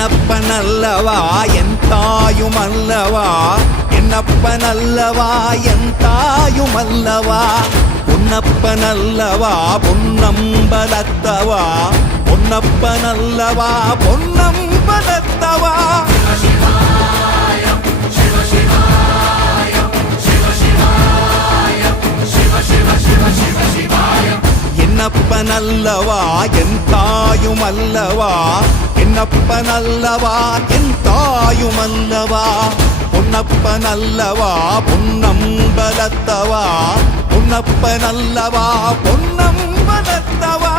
என்னப்பனல்லவா என் தாயுமல்லவா, என்னப்பனல்லவா என் தாயுமல்லவா, பொன்னப்பனல்லவா பொன்னம்பலத்தவா, பொன்னப்பனல்லவா பொன்னம்பலத்தவா. என்னப்பனல்லவா என் தாயுமல்லவா, என்னப்பனல்லவா என் தாயுமல்லவா, பொன்னப்பனல்லவா பொன்னம்பலத்தவா, பொன்னப்பனல்லவா பொன்னம்பலத்தவா.